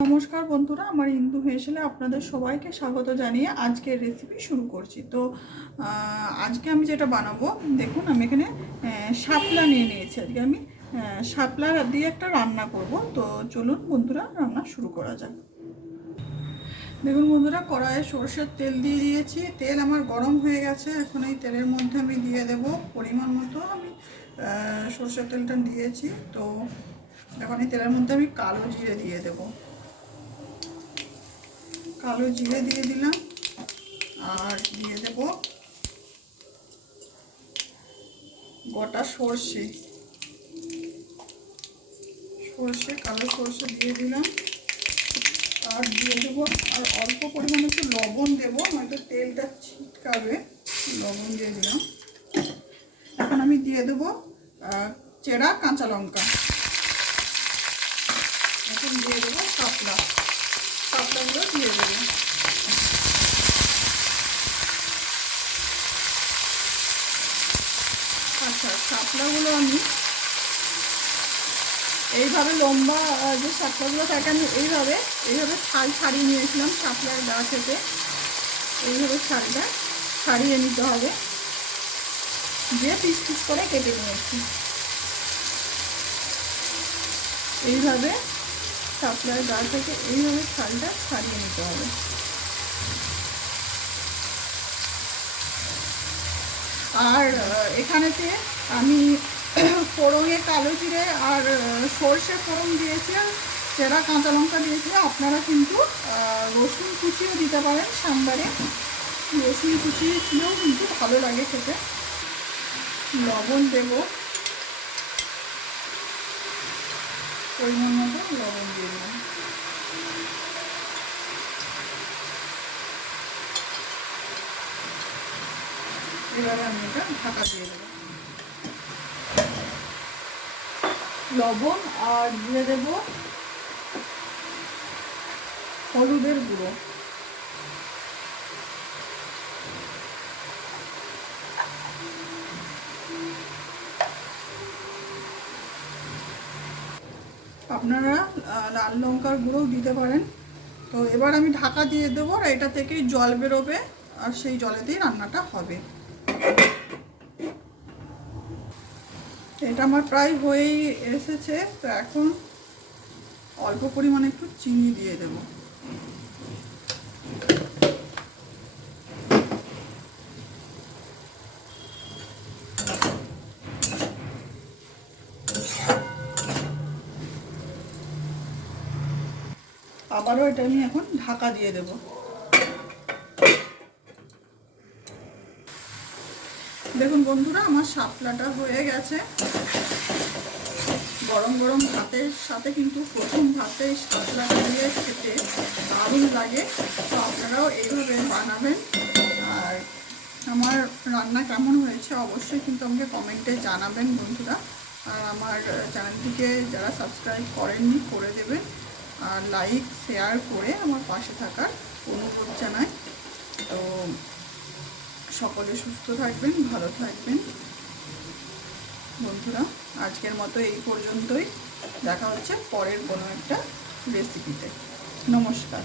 নমস্কার বন্ধুরা, আমার ইন্দু হেসেলে আপনাদের সবাইকে স্বাগত জানিয়ে আজকের রেসিপি শুরু করছি। তো আজকে আমি যেটা বানাবো, দেখুন আমি এখানে শাপলা নিয়ে নিয়েছি। আজকে আমি শাপলা দিয়ে একটা রান্না করব। তো চলুন বন্ধুরা, রান্না শুরু করা যাক। দেখুন বন্ধুরা, কড়াইয়ে সরষের তেল দিয়ে দিয়েছি। তেল আমার গরম হয়ে গেছে। এখন এই তেলের মধ্যে আমি দিয়ে দেব পরিমাণ মতো। আমি সরষের তেলটা দিয়েছি। তো এখন এই তেলের মধ্যে আমি কালো জিরে দিয়ে দেবো। কালো জিরে দিয়ে দিলাম, আর দিয়ে দেব গোটা সর্ষে। কালো সর্ষে দিয়ে দিলাম, আর দিয়ে দেবো আর অল্প পরিমাণে একটু লবণ দেবো, নয়তো তেলটা ছিটকাবে। লবণ দিয়ে দিলাম। এখন আমি দিয়ে দেবো চেরা কাঁচা লঙ্কা। এখন দিয়ে দেবো শাপলাগুলো দিয়ে দেবো। আচ্ছা, শাপলাগুলো আমি এইভাবে লম্বা যে শাপলাগুলো থাকে, আমি এইভাবে ছাল ছাড়িয়ে নিয়েছিলাম শাপলার গা থেকে। এইভাবে ছালটা ছাড়িয়ে নিতে হবে, দিয়ে পিস পিস করে কেটে নিয়েছি। এইভাবে শাপলার গা থেকে এইভাবে ছালটা ছাড়িয়ে নিতে হবে। আর এখানেতে আমি ফোড়নে কালো জিরে আর সর্ষে ফোড়ন দিয়েছি, আর চেরা কাঁচা লঙ্কা দিয়েছি। আপনারা কিন্তু রসুন কুচিও দিতে পারেন সাম্বারে। রসুন কুচি দিলেও কিন্তু ভালো লাগে খেতে। লবণ দেব, পরিমাণ মতো লবণ দিয়ে দিলাম। এবারে আমি এটা ঢাকা দিয়ে দেবো। লবণ আর দিয়ে দেব হলুদের গুঁড়ো। আপনারা লাল লঙ্কার গুঁড়োও দিতে পারেন। তো এবার আমি ঢাকা দিয়ে দেবো, আর এটা থেকেই জল বেরোবে, আর সেই জলেতেই রান্নাটা হবে। এটা আমার প্রায় হয়েই এসেছে। তো এখন অল্প পরিমাণে একটু চিনি দিয়ে দেব। আবারও এটা আমি এখন ঢাকা দিয়ে দেব। দেখুন বন্ধুরা, আমার শাপলাটা হয়ে গেছে। গরম গরম ভাতের সাথে কিন্তু প্রথম ভাতে শাপলাটা দিয়ে খেতে দারুণ লাগে। তো আপনারাও এইভাবে বানাবেন। আর আমার রান্না কেমন হয়েছে অবশ্যই কিন্তু আমাকে কমেন্টে জানাবেন বন্ধুরা। আর আমার চ্যানেলটিকে যারা সাবস্ক্রাইব করেননি, করে দেবেন। আর লাইক শেয়ার করে আমার পাশে থাকার অনুরোধ জানাই। তো সকলে সুস্থ থাকবেন, ভালো থাকবেন বন্ধুরা। আজকের মতো এই পর্যন্তই। দেখা হচ্ছে পরের কোনো একটা রেসিপিতে। নমস্কার।